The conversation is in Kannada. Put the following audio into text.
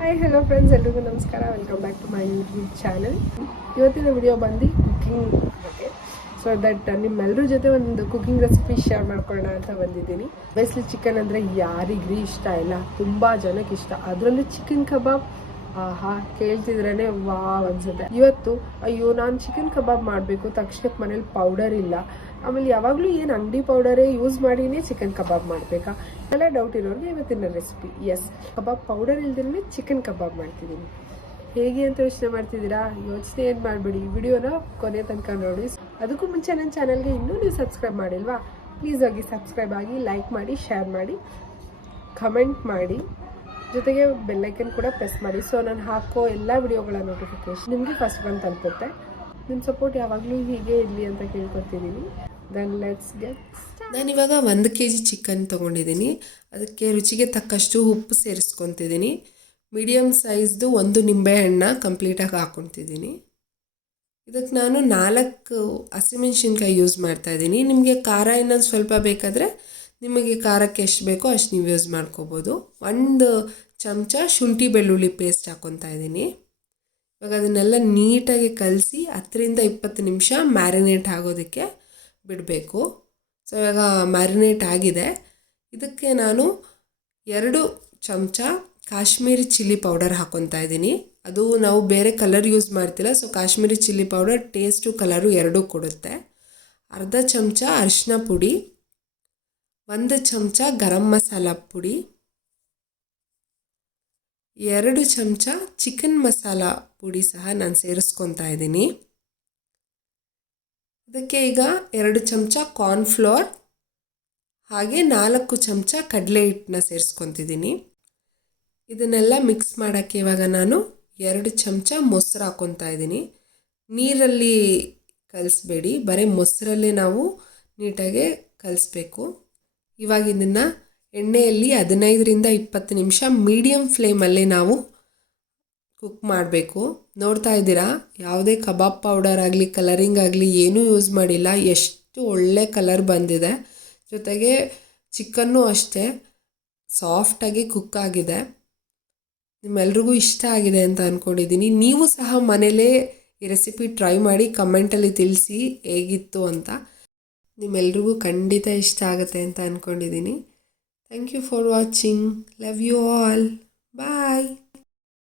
ಹಾಯ್ ಹಲೋ ಫ್ರೆಂಡ್ಸ್, ಎಲ್ರಿಗೂ ನಮಸ್ಕಾರ. Welcome back to my YouTube channel. ಇವತ್ತಿನ ವಿಡಿಯೋ ಬಂದು ಕುಕಿಂಗ್ ಬಗ್ಗೆ. ಸೊ ದಟ್ ನಿಮ್ಮೆಲ್ಲರ ಜೊತೆ ಒಂದು ಕುಕಿಂಗ್ ರೆಸಿಪಿ ಶೇರ್ ಮಾಡ್ಕೊಳ್ಳೋಣ ಅಂತ ಬಂದಿದ್ದೀನಿ. ಬೇಸ್ಲಿ ಚಿಕನ್ ಅಂದರೆ ಯಾರಿಗ್ರಿ ಇಷ್ಟ ಇಲ್ಲ, ತುಂಬ ಜನಕ್ಕೆ ಇಷ್ಟ. ಅದರಲ್ಲೂ ಚಿಕನ್ ಕಬಾಬ್ ಆಹಾ ಕೇಳ್ತಿದ್ರೇ ವಾವ್ ಅನ್ಸುತ್ತೆ. ಇವತ್ತು ಅಯ್ಯೋ ನಾನು ಚಿಕನ್ ಕಬಾಬ್ ಮಾಡಬೇಕು, ತಕ್ಷಣಕ್ಕೆ ಮನೇಲಿ ಪೌಡರ್ ಇಲ್ಲ, ಆಮೇಲೆ ಯಾವಾಗಲೂ ಏನು ಅಂಗಡಿ ಪೌಡರೇ ಯೂಸ್ ಮಾಡಿನೇ ಚಿಕನ್ ಕಬಾಬ್ ಮಾಡಬೇಕಾ, ಎಲ್ಲ ಡೌಟ್ ಇರೋರಿಗೆ ಇವತ್ತಿನ ರೆಸಿಪಿ. ಎಸ್, ಕಬಾಬ್ ಪೌಡರ್ ಇಲ್ದಿರೇ ಚಿಕನ್ ಕಬಾಬ್ ಮಾಡ್ತಿದ್ದೀನಿ. ಹೇಗೆ ಅಂತ ಯೋಚನೆ ಮಾಡ್ತಿದ್ದೀರಾ? ಯೋಚನೆ ಏನು ಮಾಡಬೇಡಿ, ವಿಡಿಯೋನ ಕೊನೆ ತನಕ ನೋಡಿ. ಅದಕ್ಕೂ ಮುಂಚೆ ನನ್ನ ಚಾನಲ್ಗೆ ಇನ್ನೂ ನೀವು ಸಬ್ಸ್ಕ್ರೈಬ್ ಮಾಡಿಲ್ವಾ? ಪ್ಲೀಸ್ ಆಗಿ ಸಬ್ಸ್ಕ್ರೈಬ್ ಆಗಿ, ಲೈಕ್ ಮಾಡಿ, ಶೇರ್ ಮಾಡಿ, ಕಮೆಂಟ್ ಮಾಡಿ, ಜೊತೆಗೆ ಬೆಲ್ಲೈಕನ್ ಕೂಡ ಪ್ರೆಸ್ ಮಾಡಿ. ಸೊ ನಾನು ಹಾಕೋ ಎಲ್ಲ ವಿಡಿಯೋಗಳ ನೋಟಿಫಿಕೇಶನ್ ನಿಮಗೆ ಫಸ್ಟ್ ಬಂದು ತಲುಪುತ್ತೆ. ನಿಮ್ಮ ಸಪೋರ್ಟ್ ಯಾವಾಗಲೂ ಹೀಗೆ ಇರಲಿ ಅಂತ ಕೇಳ್ಕೊತಿದ್ದೀನಿ. Then let's get. ನಾನಿವಾಗ 1 kg ಚಿಕನ್ ತೊಗೊಂಡಿದ್ದೀನಿ. ಅದಕ್ಕೆ ರುಚಿಗೆ ತಕ್ಕಷ್ಟು ಉಪ್ಪು ಸೇರಿಸ್ಕೊತಿದ್ದೀನಿ. ಮೀಡಿಯಮ್ ಸೈಜ್ದು 1 ನಿಂಬೆಹಣ್ಣ ಕಂಪ್ಲೀಟಾಗಿ ಹಾಕ್ಕೊತಿದ್ದೀನಿ. ಇದಕ್ಕೆ ನಾನು 4 ಹಸಿಮೆಣ್ಸಿನ್ಕಾಯಿ ಯೂಸ್ ಮಾಡ್ತಾಯಿದ್ದೀನಿ. ನಿಮಗೆ ಖಾರ ಇನ್ನೊಂದು ಸ್ವಲ್ಪ ಬೇಕಾದರೆ ನಿಮಗೆ ಖಾರಕ್ಕೆ ಎಷ್ಟು ಬೇಕೋ ಅಷ್ಟು ನೀವು ಯೂಸ್ ಮಾಡ್ಕೋಬೋದು. 1 ಚಮಚ ಶುಂಠಿ ಬೆಳ್ಳುಳ್ಳಿ ಪೇಸ್ಟ್ ಹಾಕ್ಕೊತಾ ಇದ್ದೀನಿ. ಇವಾಗ ಅದನ್ನೆಲ್ಲ ನೀಟಾಗಿ ಕಲಸಿ 10ರಿಂದ 20 ನಿಮಿಷ ಮ್ಯಾರಿನೇಟ್ ಆಗೋದಕ್ಕೆ ಬಿಡಬೇಕು. ಸೊ ಇವಾಗ ಮ್ಯಾರಿನೇಟ್ ಆಗಿದೆ. ಇದಕ್ಕೆ ನಾನು 2 ಚಮಚ ಕಾಶ್ಮೀರಿ ಚಿಲ್ಲಿ ಪೌಡರ್ ಹಾಕ್ಕೊತಾ ಇದ್ದೀನಿ. ಅದು ನಾವು ಬೇರೆ ಕಲರ್ ಯೂಸ್ ಮಾಡ್ತಿಲ್ಲ. So Kashmiri chilli powder taste colour ಎರಡೂ ಕೊಡುತ್ತೆ. ಅರ್ಧ ಚಮಚ ಅರಿಶಿನ ಪುಡಿ, 1 ಚಮಚ ಗರಂ ಮಸಾಲ ಪುಡಿ, 2 ಚಮಚ ಚಿಕನ್ ಮಸಾಲ ಪುಡಿ ಸಹ ನಾನು ಸೇರಿಸ್ಕೊತಾ ಇದ್ದೀನಿ. ಇದಕ್ಕೆ ಈಗ 2 ಚಮಚ ಕಾರ್ನ್ಫ್ಲೋರ್ ಹಾಗೆ 4 ಚಮಚ ಕಡಲೆ ಹಿಟ್ಟನ್ನ ಸೇರಿಸ್ಕೊತಿದ್ದೀನಿ. ಇದನ್ನೆಲ್ಲ ಮಿಕ್ಸ್ ಮಾಡೋಕ್ಕೆ ಇವಾಗ ನಾನು 2 ಚಮಚ ಮೊಸರು ಹಾಕ್ಕೊತಾ ಇದ್ದೀನಿ. ನೀರಲ್ಲಿ ಕಲಿಸ್ಬೇಡಿ, ಬರೀ ಮೊಸರಲ್ಲೇ ನಾವು ನೀಟಾಗಿ ಕಲಿಸ್ಬೇಕು. ಇವಾಗ ಇದನ್ನು ಎಣ್ಣೆಯಲ್ಲಿ 15ರಿಂದ 20 ನಿಮಿಷ ಮೀಡಿಯಮ್ ಫ್ಲೇಮಲ್ಲಿ ನಾವು ಕುಕ್ ಮಾಡಬೇಕು. ನೋಡ್ತಾ ಇದ್ದೀರಾ, ಯಾವುದೇ ಕಬಾಬ್ ಪೌಡರ್ ಆಗಲಿ ಕಲರಿಂಗ್ ಆಗಲಿ ಏನೂ ಯೂಸ್ ಮಾಡಿಲ್ಲ. ಎಷ್ಟು ಒಳ್ಳೆ ಕಲರ್ ಬಂದಿದೆ. ಜೊತೆಗೆ ಚಿಕನ್ನು ಅಷ್ಟೇ ಸಾಫ್ಟಾಗಿ ಕುಕ್ ಆಗಿದೆ. ನಿಮ್ಮೆಲ್ರಿಗೂ ಇಷ್ಟ ಆಗಿದೆ ಅಂತ ಅಂದ್ಕೊಂಡಿದ್ದೀನಿ. ನೀವು ಸಹ ಮನೇಲೇ ಈ ರೆಸಿಪಿ ಟ್ರೈ ಮಾಡಿ ಕಮೆಂಟಲ್ಲಿ ತಿಳಿಸಿ ಹೇಗಿತ್ತು ಅಂತ. ನಿಮ್ಮೆಲ್ರಿಗೂ ಖಂಡಿತ ಇಷ್ಟ ಆಗುತ್ತೆ ಅಂತ ಅಂದ್ಕೊಂಡಿದ್ದೀನಿ. Thank you for watching. Love you all. Bye.